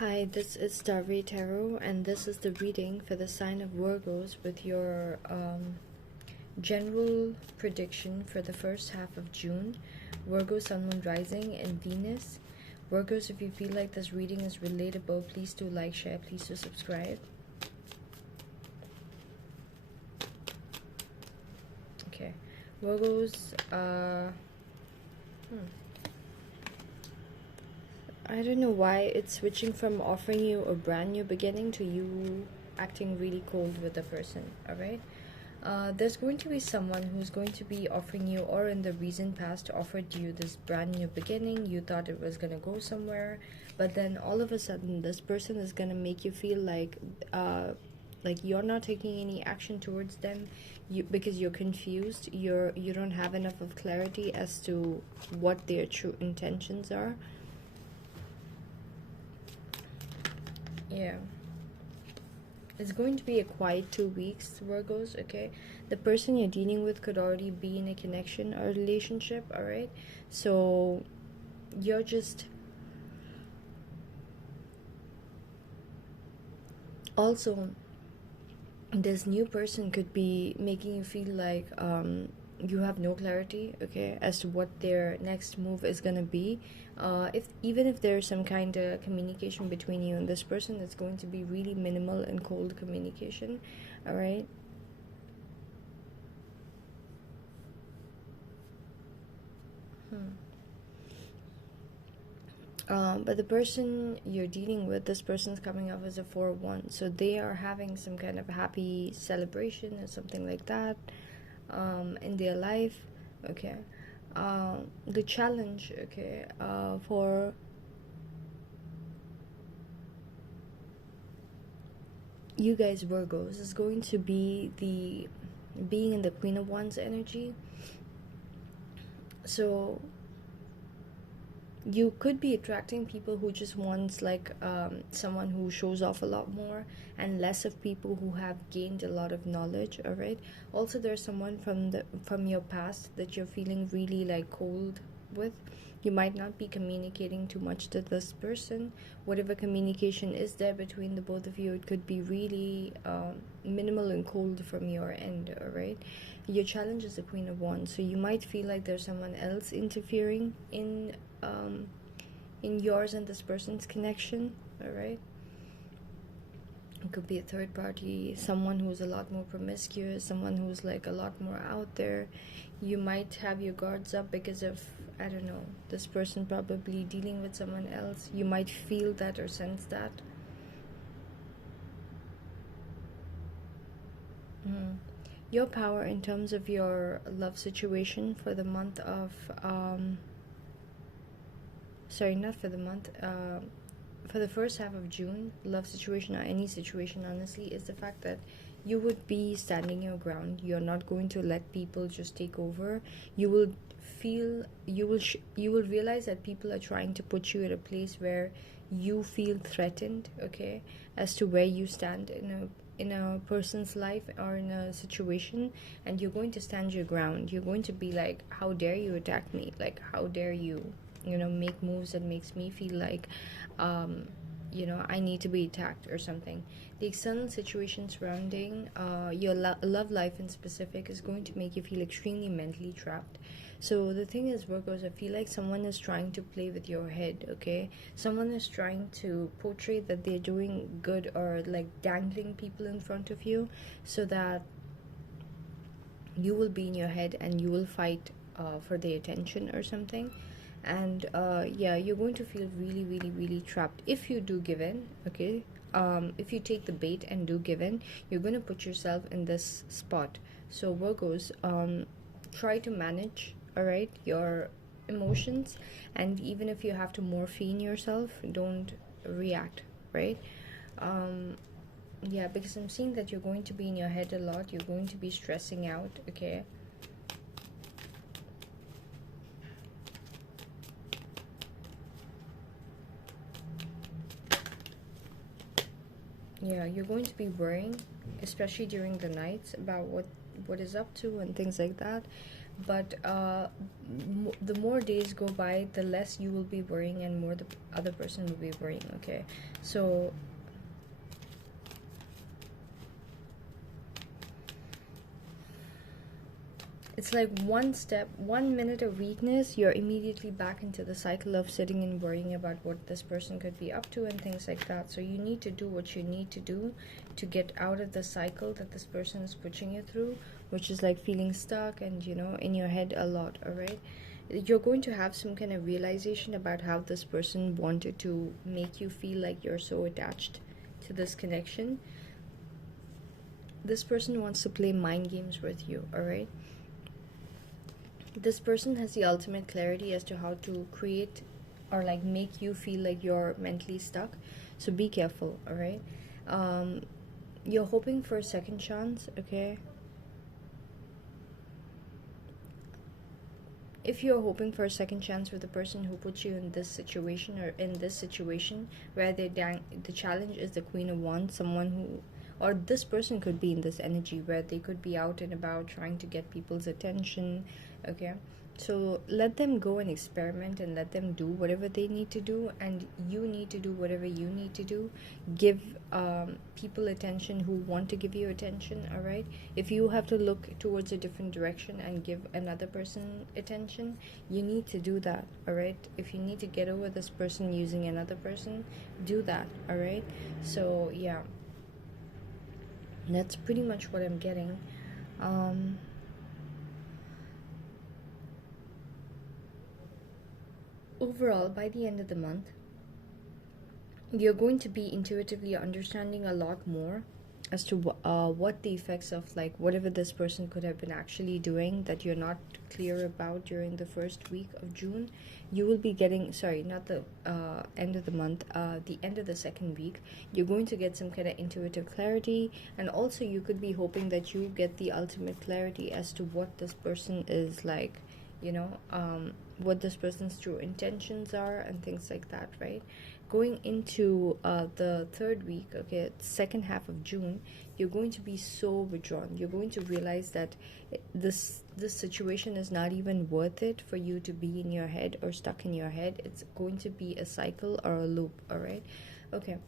Hi, this is Starry Tarot, and this is the reading for the sign of Virgos with your general prediction for the first half of June. Virgo, Sun, Moon, Rising, and Venus. Virgos, if you feel like this reading is relatable, please do like, share, please do subscribe. Okay, Virgos, I don't know why it's switching from offering you a brand new beginning to you acting really cold with the person, alright? There's going to be someone who's going to be offering you, or in the recent past offered you this brand new beginning. You thought it was going to go somewhere, but then all of a sudden this person is going to make you feel like you're not taking any action towards them, because you're confused. You don't have enough of clarity as to what their true intentions are. Yeah, it's going to be a quiet 2 weeks, Virgos, okay? The person you're dealing with could already be in a connection or relationship, alright? So you're just also, this new person could be making you feel like you have no clarity, okay, as to what their next move is gonna be. Even if there's some kind of communication between you and this person, it's going to be really minimal and cold communication, all right? But the person you're dealing with, this person's coming off as a 4-1, so they are having some kind of happy celebration or something like that in their life, okay? The challenge, okay, for you guys Virgos is going to be the being in the Queen of Wands energy. So you could be attracting people who just wants like someone who shows off a lot more, and less of people who have gained a lot of knowledge, all right? Also, there's someone from your past that you're feeling really like cold with. You might not be communicating too much to this person. Whatever communication is there between the both of you, it could be really minimal and cold from your end, all right? Your challenge is the Queen of Wands, so you might feel like there's someone else interfering in yours and this person's connection, all right? It could be a third party, someone who's a lot more promiscuous, someone who's like a lot more out there. You might have your guards up because of, I don't know, this person probably dealing with someone else. You might feel that or sense that. Your power in terms of your love situation for the month of sorry, not for the month, for the first half of June, love situation or any situation, honestly, is the fact that you would be standing your ground. You're not going to let people just take over. You will feel, you will realize that people are trying to put you at a place where you feel threatened, okay, as to where you stand in a person's life or in a situation, and you're going to stand your ground. You're going to be like, how dare you attack me? Like, how dare you make moves that makes me feel like I need to be attacked or something. The external situation surrounding your love life in specific is going to make you feel extremely mentally trapped. So the thing is, Virgos, I feel like someone is trying to play with your head, okay? Someone is trying to portray that they're doing good, or like dangling people in front of you, so that you will be in your head and you will fight for their attention or something. And yeah, you're going to feel really, really, really trapped if you do give in, okay? If you take the bait and do give in, you're going to put yourself in this spot. So Virgos, try to manage, all right, your emotions, and even if you have to morphine yourself, don't react, right? Yeah, because I'm seeing that you're going to be in your head a lot. You're going to be stressing out, okay? Yeah, you're going to be worrying, especially during the nights, about what is up to and things like that. but the more days go by, the less you will be worrying and more the other person will be worrying. Okay, so it's like 1 minute of weakness, you're immediately back into the cycle of sitting and worrying about what this person could be up to and things like that. So you need to do what you need to do to get out of the cycle that this person is pushing you through, which is like feeling stuck and, you know, in your head a lot. All right, you're going to have some kind of realization about how this person wanted to make you feel like you're so attached to this connection. This person wants to play mind games with you. All right, this person has the ultimate clarity as to how to create or like make you feel like you're mentally stuck. So be careful. All right, you're hoping for a second chance. Okay, if you're hoping for a second chance with the person who put you in this situation, or in this situation where the challenge is the Queen of Wands, someone who, or this person could be in this energy where they could be out and about trying to get people's attention. Okay, so let them go and experiment and let them do whatever they need to do, and you need to do whatever you need to do. Give people attention who want to give you attention. All right, if you have to look towards a different direction and give another person attention, you need to do that. All right, if you need to get over this person using another person, do that. All right, so yeah, that's pretty much what I'm getting. Overall, by the end of the month, you're going to be intuitively understanding a lot more as to what the effects of like whatever this person could have been actually doing that you're not clear about during the first week of June. You will be getting, sorry, not the end of the month, the end of the second week, you're going to get some kind of intuitive clarity. And also you could be hoping that you get the ultimate clarity as to what this person is like, you know, what this person's true intentions are and things like that, right? Going into the third week, okay, second half of June, you're going to be so withdrawn. You're going to realize that this situation is not even worth it for you to be in your head or stuck in your head. It's going to be a cycle or a loop. All right, okay.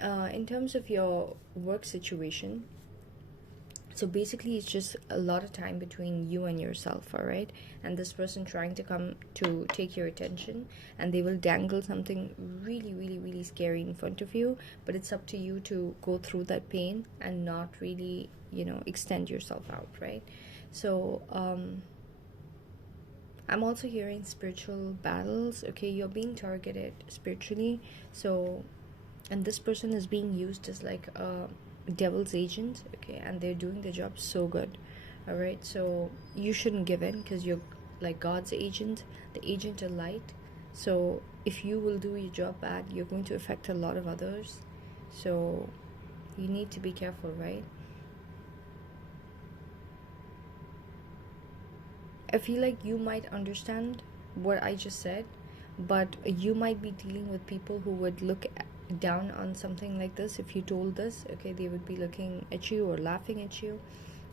In terms of your work situation, so basically it's just a lot of time between you and yourself. All right, and this person trying to come to take your attention, and they will dangle something really really really scary in front of you, but it's up to you to go through that pain and not really, you know, extend yourself out, right? So I'm also hearing spiritual battles. Okay, you're being targeted spiritually. So, and this person is being used as like a devil's agent. Okay, and they're doing the job so good. All right, so you shouldn't give in because you're like God's agent, the agent of light. So if you will do your job bad, you're going to affect a lot of others. So you need to be careful, right? I feel like you might understand what I just said, but you might be dealing with people who would look down on something like this. If you told this, okay, they would be looking at you or laughing at you.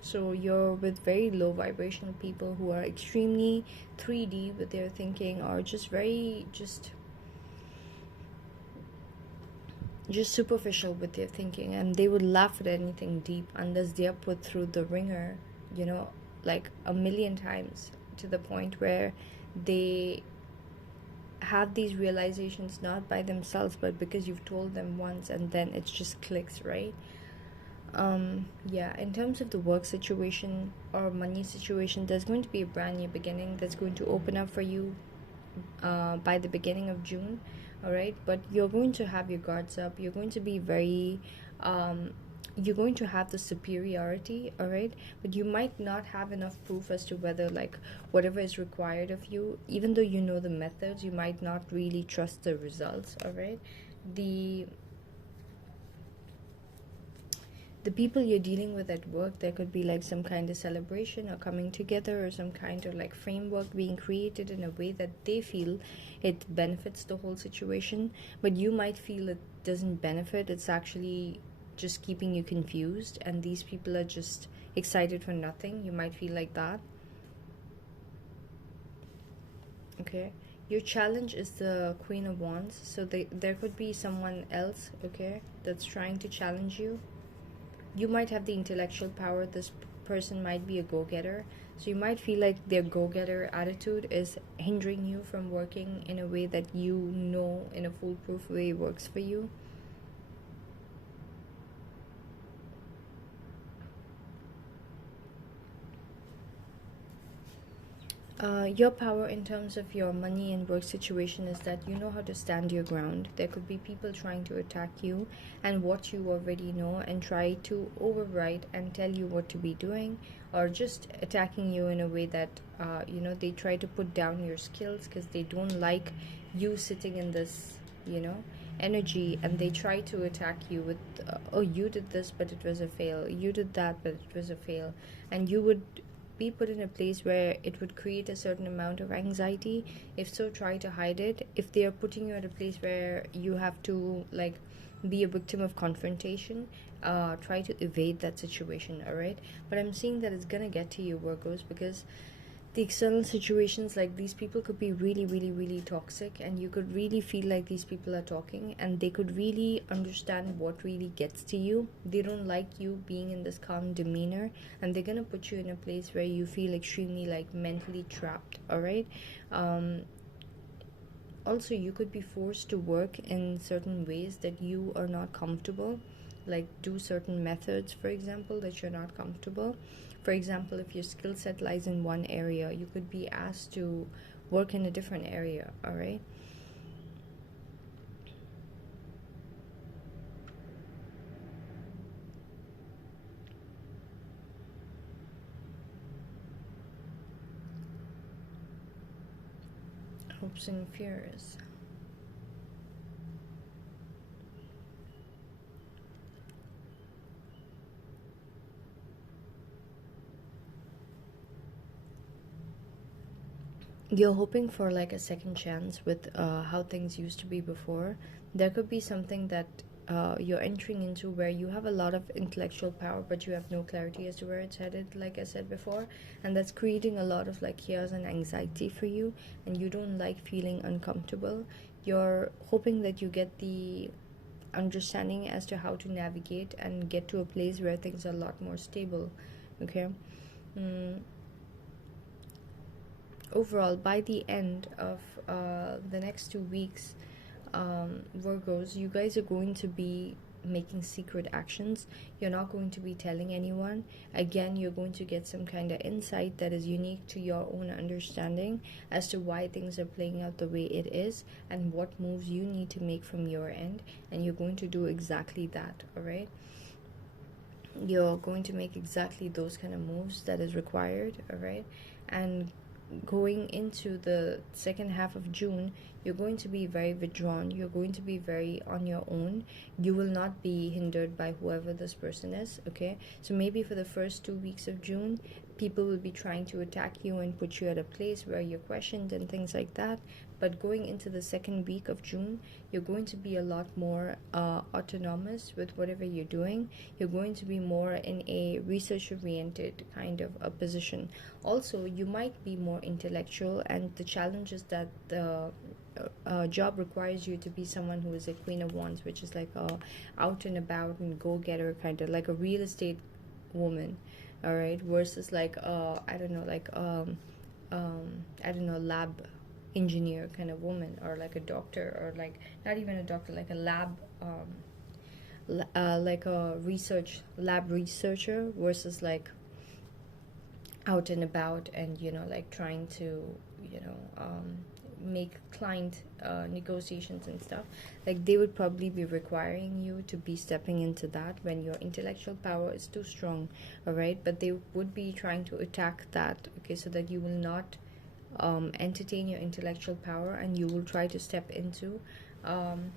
So you're with very low vibrational people who are extremely 3D with their thinking, or just very just superficial with their thinking, and they would laugh at anything deep unless they are put through the ringer, you know, like a million times, to the point where they have these realizations not by themselves but because you've told them once, and then it just clicks, right? Yeah, in terms of the work situation or money situation, there's going to be a brand new beginning that's going to open up for you by the beginning of June. All right, but you're going to have your guards up. You're going to be very you're going to have the superiority. All right, but you might not have enough proof as to whether like whatever is required of you, even though you know the methods, you might not really trust the results. All right, the people you're dealing with at work, there could be like some kind of celebration or coming together, or some kind of like framework being created in a way that they feel it benefits the whole situation, but you might feel it doesn't benefit. It's actually just keeping you confused, and these people are just excited for nothing. You might feel like that. Okay, your challenge is the Queen of Wands, so there could be someone else, okay, that's trying to challenge you. You might have the intellectual power. This person might be a go-getter, so you might feel like their go-getter attitude is hindering you from working in a way that you know in a foolproof way works for you. Your power in terms of your money and work situation is that you know how to stand your ground. There could be people trying to attack you and what you already know and try to override and tell you what to be doing, or just attacking you in a way that they try to put down your skills because they don't like you sitting in this energy, and they try to attack you with oh, you did this but it was a fail, you did that but it was a fail, and you would be put in a place where it would create a certain amount of anxiety. If so, try to hide it. If they are putting you at a place where you have to like be a victim of confrontation, try to evade that situation. All right, but I'm seeing that it's gonna get to you, Virgos, because the external situations, like these people could be really really really toxic, and you could really feel like these people are talking and they could really understand what really gets to you. They don't like you being in this calm demeanor, and they're gonna put you in a place where you feel extremely like mentally trapped. All right. um Also, you could be forced to work in certain ways that you are not comfortable, like do certain methods, for example, that you're not comfortable. For example, if your skill set lies in one area, you could be asked to work in a different area. All right. Hopes and fears. You're hoping for like a second chance with how things used to be before. There could be something that you're entering into where you have a lot of intellectual power, but you have no clarity as to where it's headed, like I said before, and that's creating a lot of like chaos and anxiety for you, and you don't like feeling uncomfortable. You're hoping that you get the understanding as to how to navigate and get to a place where things are a lot more stable. Okay. mm, Overall, by the end of the next 2 weeks, Virgos, you guys are going to be making secret actions. You're not going to be telling anyone. Again, you're going to get some kind of insight that is unique to your own understanding as to why things are playing out the way it is and what moves you need to make from your end. And you're going to do exactly that, all right? You're going to make exactly those kind of moves that is required, all right? And going into the second half of June, you're going to be very withdrawn. You're going to be very on your own. You will not be hindered by whoever this person is, okay? So maybe for the first 2 weeks of June, people will be trying to attack you and put you at a place where you're questioned and things like that. But going into the second week of June, you're going to be a lot more autonomous with whatever you're doing. You're going to be more in a research oriented kind of a position. Also, you might be more intellectual, and the challenge is that the job requires you to be someone who is a Queen of Wands, which is like a out and about and go-getter, kind of like a real estate woman, all right, versus like I don't know, like I don't know, lab engineer kind of woman, or like a doctor, or like not even a doctor, like a lab like a research lab researcher, versus like out and about and like trying to make client negotiations and stuff. Like they would probably be requiring you to be stepping into that when your intellectual power is too strong, all right? But they would be trying to attack that, okay, so that you will not entertain your intellectual power, and you will try to step into um,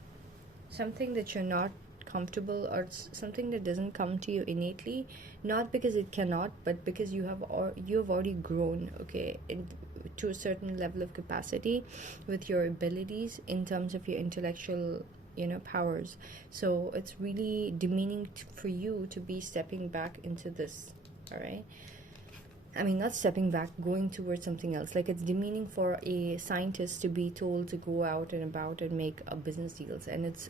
something that you're not comfortable, or something that doesn't come to you innately, not because it cannot, but because you have already grown, okay, to a certain level of capacity with your abilities in terms of your intellectual powers. So it's really demeaning for you to be stepping back into this, all right? I mean, not stepping back, going towards something else. Like, it's demeaning for a scientist to be told to go out and about and make business deals, and it's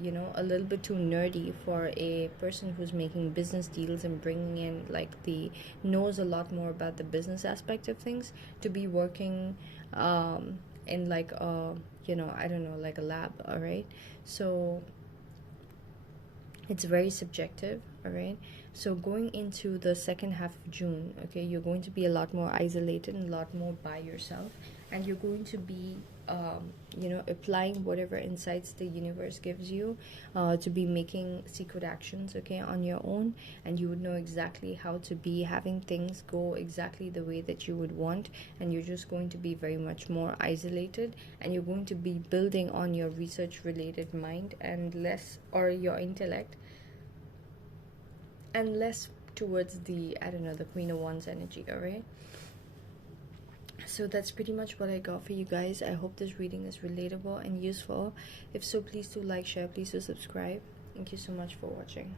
you know, a little bit too nerdy for a person who's making business deals and bringing in like the knows a lot more about the business aspect of things to be working in like a, you know, I don't know, like a lab. All right, so it's very subjective. All right, so going into the second half of June, okay, you're going to be a lot more isolated and a lot more by yourself, and you're going to be you know, applying whatever insights the universe gives you to be making secret actions, okay, on your own, and you would know exactly how to be having things go exactly the way that you would want, and you're just going to be very much more isolated, and you're going to be building on your research related mind and less, or your intellect, and less towards the, I don't know, the Queen of Wands energy. All right, so that's pretty much what I got for you guys. I hope this reading is relatable and useful. If so, please do like, share, please do subscribe. Thank you so much for watching.